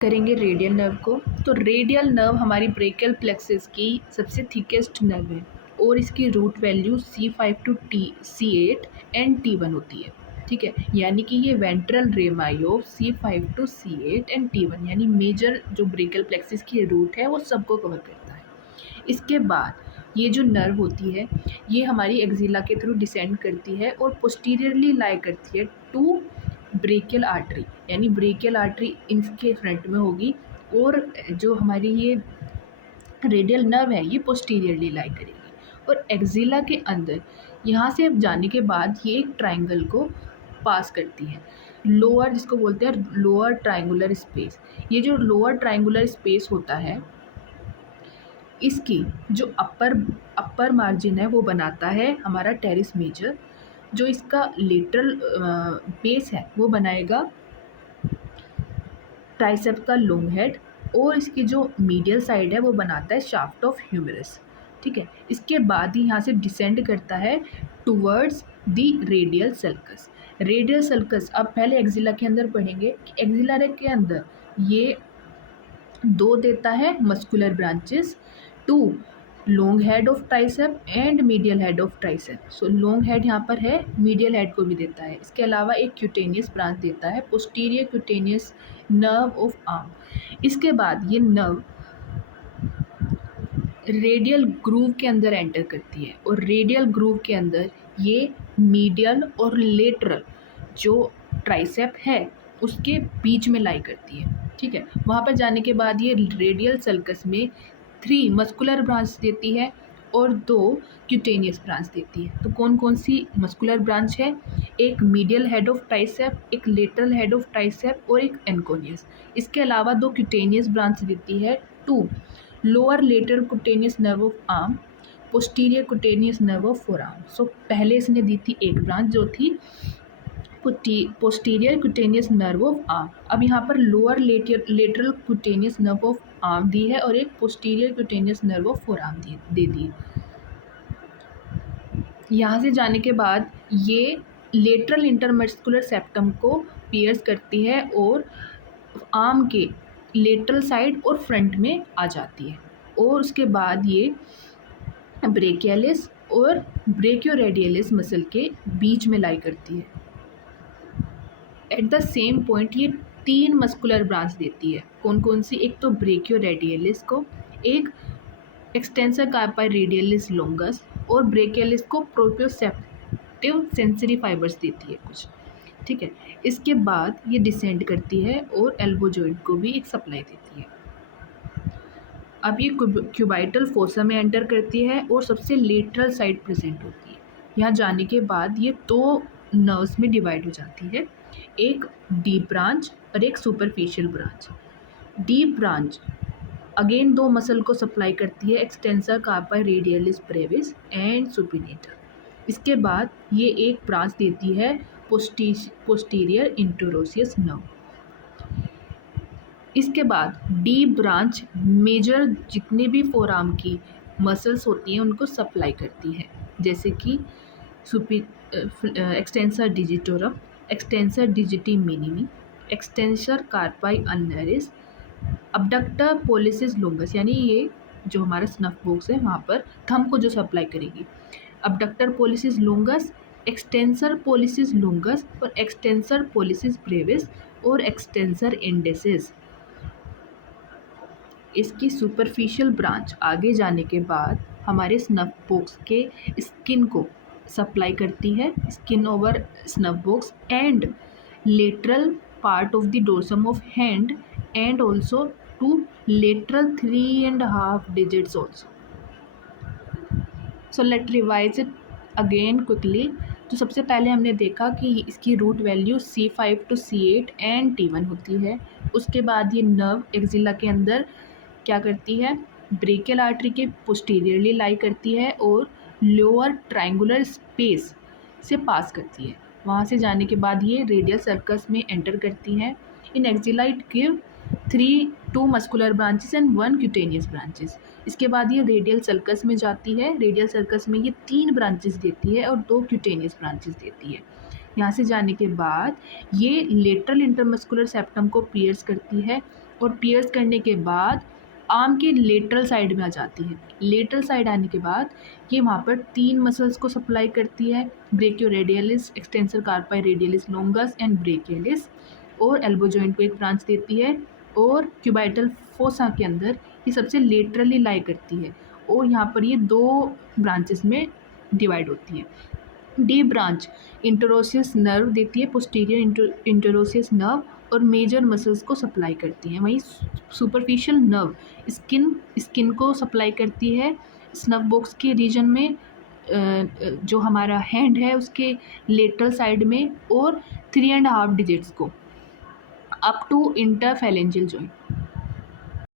करेंगे radial nerve को। तो रेडियल नर्व हमारी ब्रेकियल प्लेक्सस की सबसे थिकेस्ट नर्व है और इसकी root value C5 to C8 and T1 होती है। ठीक है, यानी कि ये ventral rami of C5 to C8 and T1 यानी मेजर जो ब्रेकियल प्लेक्सस की रूट है वो सबको कवर करता है। इसके बाद ये जो नर्व होती है ये हमारी एक्सिला के थ्रू डिसेंड करती है और पोस्टीरियरली लाई करती है टू ब्रेकियल आर्टरी, यानी ब्रेकियल आर्टरी इनके फ्रंट में होगी और जो हमारी ये रेडियल नर्व है ये पोस्टीरियरली लाई करेगी। और एक्सिला के अंदर यहाँ से जाने के बाद ये एक ट्राइंगल को पास करती है, लोअर जिसको बोलते हैं लोअर ट्राइंगुलर स्पेस। ये जो लोअर ट्राइंगुलर स्पेस होता है इसकी जो अपर मार्जिन है वो बनाता है हमारा टेरिस मेजर। जो इसका लेटरल बेस है वो बनाएगा ट्राइसेप का लॉन्ग हेड और इसकी जो मीडियल साइड है वो बनाता है शाफ्ट ऑफ ह्यूमरस। ठीक है, इसके बाद ही यहाँ से डिसेंड करता है towards the radial sulcus. Radial sulcus अब पहले एक्सिला के अंदर पढ़ेंगे कि एक्सिला के अंदर ये दो देता है muscular branches, to long head of tricep and medial head of tricep. So long head यहाँ पर है, मीडियल हेड को भी देता है। इसके अलावा एक क्यूटेनियस ब्रांच देता है, posterior cutaneous nerve of arm. इसके बाद ये नर्व रेडियल ग्रूव के अंदर एंटर करती है और रेडियल ग्रूव के अंदर ये मीडियल और लेटरल जो ट्राइसेप है उसके बीच में लाई करती है। ठीक है, वहाँ पर जाने के बाद ये रेडियल सल्कस में 3 मस्कुलर ब्रांच देती है और 2 क्यूटेनियस ब्रांच देती है। तो कौन कौन सी मस्कुलर ब्रांच है? एक मीडियल हेड ऑफ ट्राइसेप, एक लेटरल हेड ऑफ ट्राइसेप और एक एनकोनियस। इसके अलावा 2 क्यूटेनियस ब्रांच देती है, 2 lower lateral cutaneous nerve of arm, posterior cutaneous nerve of forearm. So पहले इसने दी थी एक ब्रांच जो थी posterior cutaneous nerve of arm. अब यहाँ पर lower lateral cutaneous nerve of arm दी है और एक posterior cutaneous nerve of forearm दे दी। यहाँ से जाने के बाद ये लेटरल इंटरमस्कुलर सेप्टम को पियर्स करती है और आर्म के लेटरल साइड और फ्रंट में आ जाती है और उसके बाद ये ब्रेकियलिस और ब्रेकियोरेडियलिस मसल के बीच में लाई करती है। एट द सेम पॉइंट ये 3 मस्कुलर ब्रांच देती है। कौन कौन सी? एक तो ब्रेकियोरेडियलिस को, एक एक्सटेंसर कार्पाई रेडियलिस लॉन्गस और ब्रेकियलिस को प्रोप्रियोसेप्टिव सेंसरी फाइबर्स देती है कुछ। ठीक है, इसके बाद ये डिसेंड करती है और एल्बो जॉइंट को भी एक सप्लाई देती है। अब ये क्यूबाइटल फोसा में एंटर करती है और सबसे लेटरल साइड प्रेजेंट होती है। यहाँ जाने के बाद ये 2 नर्व्स में डिवाइड हो जाती है, एक डीप ब्रांच और एक superficial branch. Deep branch again 2 muscle को सप्लाई करती है, extensor कार्पाई radialis Brevis and supinator. इसके बाद ये एक ब्रांच देती है पोस्टीरियर इंटरोसियस नर्व। इसके बाद डीप ब्रांच मेजर जितने भी फोरआर्म की मसल्स होती हैं उनको सप्लाई करती है, जैसे कि extensor digitorum, extensor digiti minimi, extensor carpi ulnaris, abductor pollicis longus, यानी ये जो हमारा स्नफ बॉक्स है वहाँ पर थंब को जो सप्लाई करेगी, abductor pollicis longus, extensor pollicis longus और एक्सटेंसर पोलिसिस ब्रेविस और एक्सटेंसर इंडेसिस। इसकी सुपरफिशियल ब्रांच आगे जाने के बाद हमारे स्नफ बॉक्स के स्किन को सप्लाई करती है, skin over snuff box and lateral part of the dorsum of hand and also to lateral 3.5 digits also. So let's revise it again quickly. तो सबसे पहले हमने देखा कि इसकी root value C5 to C8 and T1 होती है। उसके बाद ये नर्व एक्सिला के अंदर क्या करती है? ब्रेकियल आर्टरी के पोस्टीरियरली लाई करती है और लोअर ट्रायंगुलर स्पेस से पास करती है। वहाँ से जाने के बाद ये रेडियल सर्कस में एंटर करती है। In axilla it give 2 muscular branches and 1 cutaneous branches. इसके बाद ये रेडियल सर्कस में जाती है। रेडियल सर्कस में ये 3 ब्रांचेस देती है और 2 क्यूटेनियस ब्रांचेस देती है। यहाँ से जाने के बाद ये लेटरल इंटरमस्कुलर सेप्टम को पियर्स करती है और पियर्स करने के बाद आर्म के लेटरल साइड में आ जाती है। लेटरल साइड आने के बाद ये वहाँ पर 3 मसल्स को सप्लाई करती है, ब्रेकियोरेडियलिस, extensor कार्पाई radialis longus and brachialis, और एल्बो जॉइंट को एक ब्रांच देती है, और क्यूबाइटल फोसा के अंदर ये सबसे लेटरली लाई करती है और यहाँ पर ये 2 ब्रांचेस में डिवाइड होती है। डी ब्रांच इंटरोसियस नर्व देती है, पोस्टीरियर इंटरोसियस नर्व और मेजर मसल्स को सप्लाई करती है। वहीं सुपरफिशियल नर्व स्किन को सप्लाई करती है, स्नफ बॉक्स के रीजन में, जो हमारा हैंड है उसके लेटरल साइड में, और 3.5 डिजिट्स को अप टू इंटरफेरेंजियल जॉइंट।